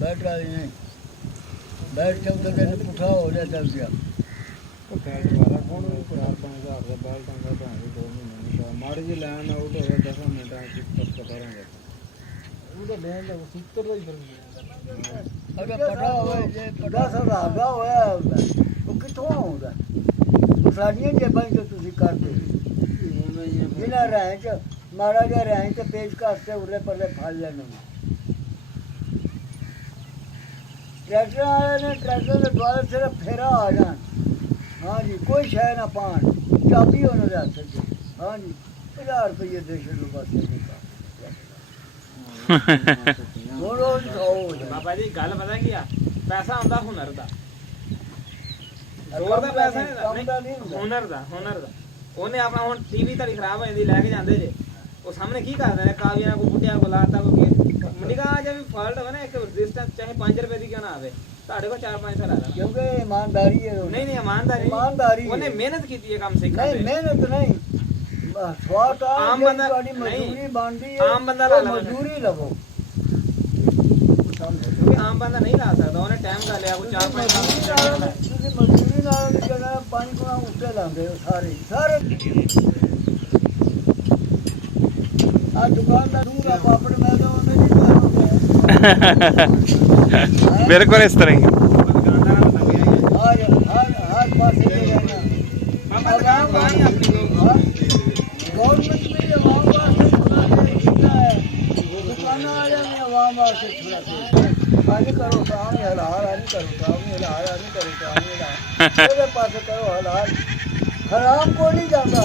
बैठ वाली नहीं, बैठ के उधर कहने पुठा हो जाए चल गया। माड़ी जी लैन आउट हो 10 मिनट करेंगे अगर पटा हुआ ये पटा सा धागा होया वो कितों आउंदा साड़ियां जेबां च तुसी करदे जिन्हां रैं च माड़ा जिहा रैं च पेच करते उरे परले फड़ लेने ट्रैक्टर वाले ने ट्रैक्टर के द्वारे सिर्फ फेरा आ जान। हाँ जी कोई शह ना पान चाबी होने दे हथ च। हाँ जी 50 रुपये दे छो बस बाबा जी गल पता की आ पैसा आंदा हुनर दा जोर दा पैसा नहीं हुनर दा ਉਹਨੇ ਆਪਣਾ ਹੁਣ ਟੀਵੀ ਤੁਹਾਡੀ ਖਰਾਬ ਹੋ ਜਾਂਦੀ ਲੈ ਕੇ ਜਾਂਦੇ ਜੇ ਉਹ ਸਾਹਮਣੇ ਕੀ ਕਰਦੇ ਨੇ ਕਾਵੀਆਂ ਨਾਲ ਕੋਈ ਬੁੱਢਿਆ ਕੋ ਲਾਤਾ ਕੋਈ ਨਿਗਾਹ ਜੇ ਵੀ ਫਾਲਟ ਹੋਵੇ ਨਾ ਇੱਕ ਰੈਜ਼ਿਸਟੈਂਸ ਚਾਹੇ 5 ਰੁਪਏ ਦੀ ਕਿਉਂ ਨਾ ਆਵੇ ਤੁਹਾਡੇ ਕੋਲ 4-5 ਸਾਲ ਆ ਕਿਉਂਕਿ ਇਮਾਨਦਾਰੀ ਹੈ। ਨਹੀਂ ਇਮਾਨਦਾਰੀ ਉਹਨੇ ਮਿਹਨਤ ਕੀਤੀ ਹੈ ਕੰਮ ਸਿੱਖਣ ਨਹੀਂ ਮਿਹਨਤ ਨਹੀਂ ਸਵਾਦ ਆਮ ਬੰਦਾ ਤੁਹਾਡੀ ਮਜ਼ਦੂਰੀ ਬਣਦੀ ਹੈ ਆਮ ਬੰਦਾ ਲਾ ਮਜ਼ਦੂਰੀ ਲਵੋ ਕਿਉਂਕਿ ਆਮ ਬੰਦਾ ਨਹੀਂ ਲਾ ਸਕਦਾ ਉਹਨੇ ਟਾਈਮ ਦਾ ਲਿਆ ਕੋਈ 4-5 ਸਾਲ ਤੁਸੀਂ ਮਜ਼ਦੂਰੀ ਨਾਲ ਜਗ੍ਹਾ ਪਾਣੀ ਕੋਣਾ ਉੱਤੇ ਲਾਉਂਦੇ ਹੋ ਸਾਰੇ ਆ ਦੁਕਾਨ ਦਾ ਦੂਰ ਆ ਪਾਪੜ ਮਿਲਦਾ ਉਹਨੇ ਨਹੀਂ ਬਿਲਕੁਲ ਇਸ ਤਰ੍ਹਾਂ ਹੀ हर पासे गवर्नमेंट भी आवाम वास्ते दुकान वाले ने आवाम वास्ते करो काम हलाल करो काम हलाल करो काम हलाल पास करो हलाल खराब को नहीं जाता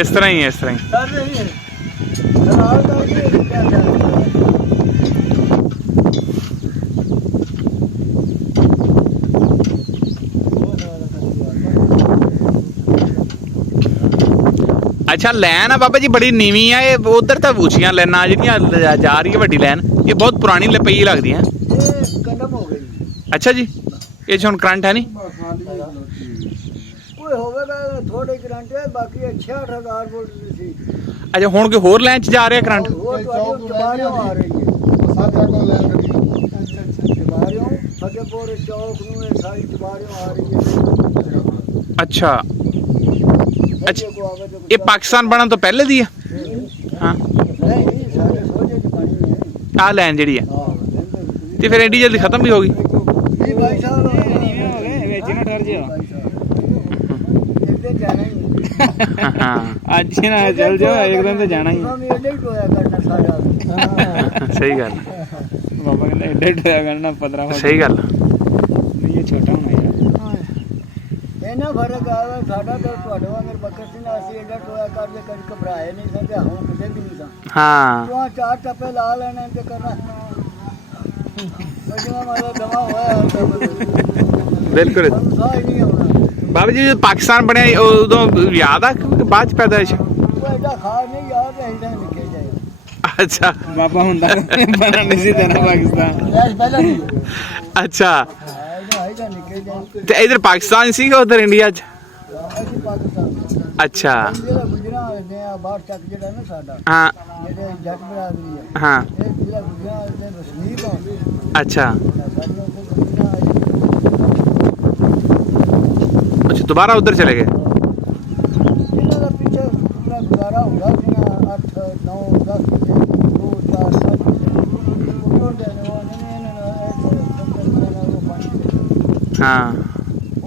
इस तरह ही सर नहीं है हलाल का क्या अच्छा लैन है बाबा जी बड़ी नीवी है ये उधर तो ऊंचियां लाइना जिहड़ियां जा रही है वड्डी लैन ये बहुत पुरानी पई लगदी है। कदम हो गई। अच्छा जी ये हुण करंट है नहीं कोई होवेगा थोड़े करंट है बाकी 66,000 वोल्ट सी। अच्छा हुण कोई होर लाइन च जा रहा है करंट वो ਤੁਹਾਡੀ ਚਬਾਰਿਓਂ आ रही है सादा को लाइन करी चबारियों फतेहपुर चौक ਨੂੰ ਇਹ ਸਾਰੀ ਚਬਾਰਿਓਂ आ रही है। अच्छा अच्छा ये पाकिस्तान बनने तो पहले दी है। हाँ आ लैन जी है तो फिर एडी जल्दी खत्म भी होगी। ਅੱਜ ਨਾ ਚੱਲ ਜਾਓ ਇੱਕ ਦਿਨ ਤੇ ਜਾਣਾ ਹੀ सही गल ਬਾਬਾ ਕਹਿੰਦਾ ਐਡੇ ਟੋਇਆ ਕਰਨਾ 15 सही गल ਨਹੀਂ ਇਹ ਛੋਟਾ ਹੋਣਾ ਯਾਰ ਇਹਨਾਂ ਫਰਕ ਆਵੇ ਸਾਡਾ ਤੇ ਤੁਹਾਡੇ ਵਾਂਗਰ ਬੱਕਰ ਸਿੰਘ ਅਸੀਂ ਐਡਾ ਟੋਇਆ ਕਰਦੇ ਕਦੇ ਘਬਰਾਏ ਨਹੀਂ ਸੰਦੇ ਹੁਣ ਕਿਤੇ ਵੀ ਨਹੀਂ ਸਾਂ। हाँ ਤੂੰ ਚਾਰ ਟੱਪੇ ਲਾ ਲੈਣੇ ਤੇ ਕਰਨਾ ਮਜਮਾ ਮਾਰਾ ਦਵਾ ਹੋਇਆ बिल्कुल ਸਾਹ ਹੀ ਨਹੀਂ ਆਉਣਾ। बाबा जी जो पाकिस्तान बनया उदों याद आ कि बाद च पैदा होया? ਉਹ ਐਡਾ ਖਾ ਨਹੀਂ ਯਾਦ ਐਡਾ ਨਿਕਲ ਜਾਏ। अच्छा ਬਾਬਾ ਹੁੰਦਾ ਬਣਾ ਨਹੀਂ ਸੀ ਦੇਣਾ ਪਾਕਿਸਤਾਨ ਐਸ ਪਹਿਲਾਂ ਨਹੀਂ अच्छा ਐਡਾ ਨਿਕਲ ਜਾਏ। ते इधर पाकिस्तान सी कि उधर इंडिया च? ਅਸੀਂ ਪਾਕਿਸਤਾਨ अच्छा ਜਿਹੜਾ ਗੁਜਰਾਂ ਦੇ ਆ ਬਾਹਰ ਤੱਕ ਜਿਹੜਾ ਨਾ ਸਾਡਾ हाँ ਜਿਹੜੇ ਜੱਟ ਬਰਾਦਰੀ ਆ हाँ ਇਹ ਜਿਹੜਾ ਗੁਜਰਾਂ ਦੇ ਵਸਨੀਕ ਆ अच्छा ਸਾਡੀਆਂ ਉੱਥੇ ਗੁਜਰਾਂ अच्छा दोबारा उधर चले गए। ਇਹਨਾਂ ਦਾ ਪਿੱਛੇ ਪੂਰਾ ਗੁਜ਼ਾਰਾ ਹੁੰਦਾ ਸੀ ਨਾ 8 9 10 2 4 5 ਉਹਨਾਂ ਦੇ ਨੇ हाँ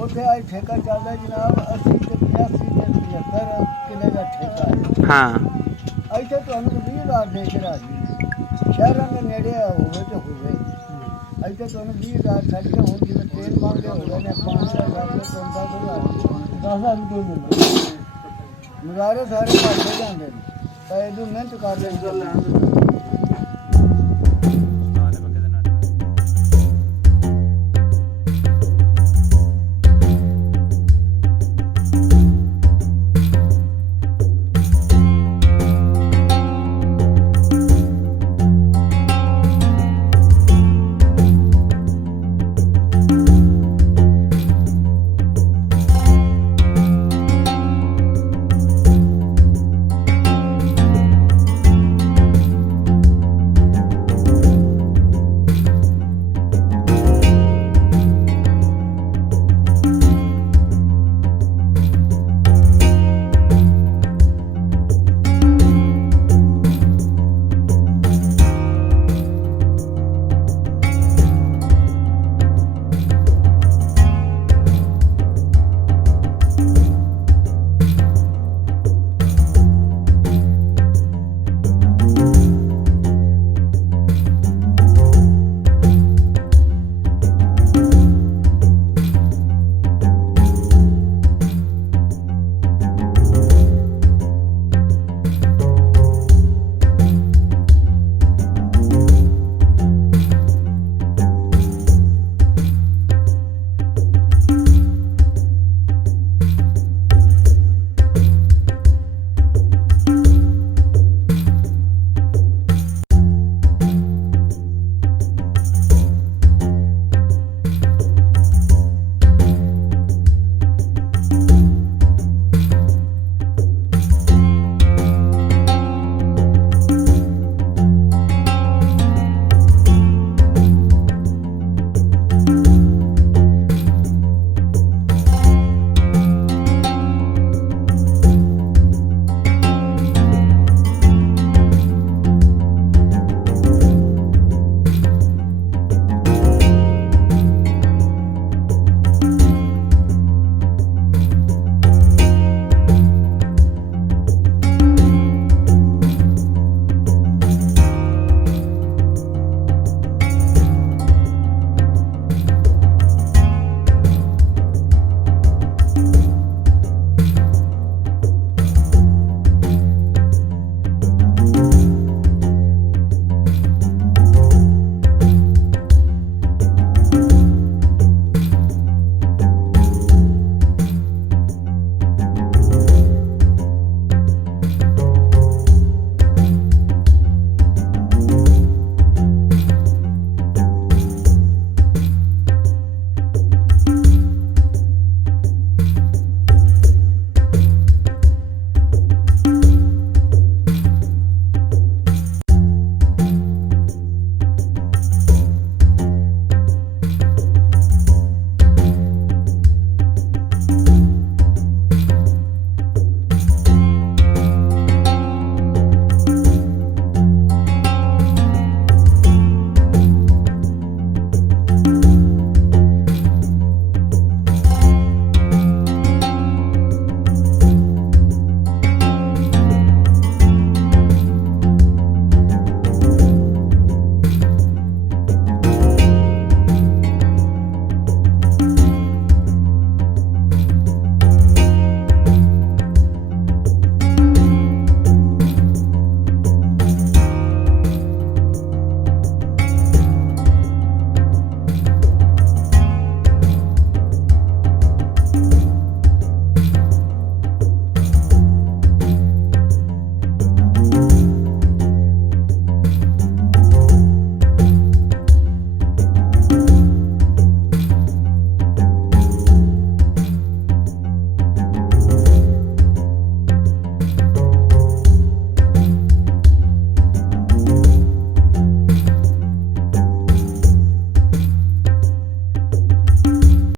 ਉੱਥੇ ਆਈ ਠੇਕਾ ਚੱਲਦਾ ਜਨਾਬ 80 ਤੇ 85 ਤੇ 75 ਕਿਲੇ ਦਾ ਠੇਕਾ ਹੈ। हाँ ਇੱਥੇ ਤੁਹਾਨੂੰ 20,000 ਦੇ ਕੇ ਰਾਜੀ ਸ਼ਹਿਰਾਂ ਦੇ ਨੇੜੇ ਹੋਵੇ ਤੇ ਹੋਵੇ ਇੱਥੇ ਤੁਹਾਨੂੰ 20,000 ਛੱਡ ਕੇ ਹੁਣ ਜਿਵੇਂ ਤੇਲ ਮੰਗਦੇ ਹੋ ਗਏ ਨੇ 5,000 ਤੋਂ 10,000 ਤੋਂ ਮਿਲਦਾ ਨਜ਼ਾਰੇ ਸਾਰੇ ਭੱਜਦੇ ਜਾਂਦੇ ਨੇ ਤਾਂ ਇਹਨੂੰ ਮਿਹਨਤ ਕਰ ਲੈਂਦੇ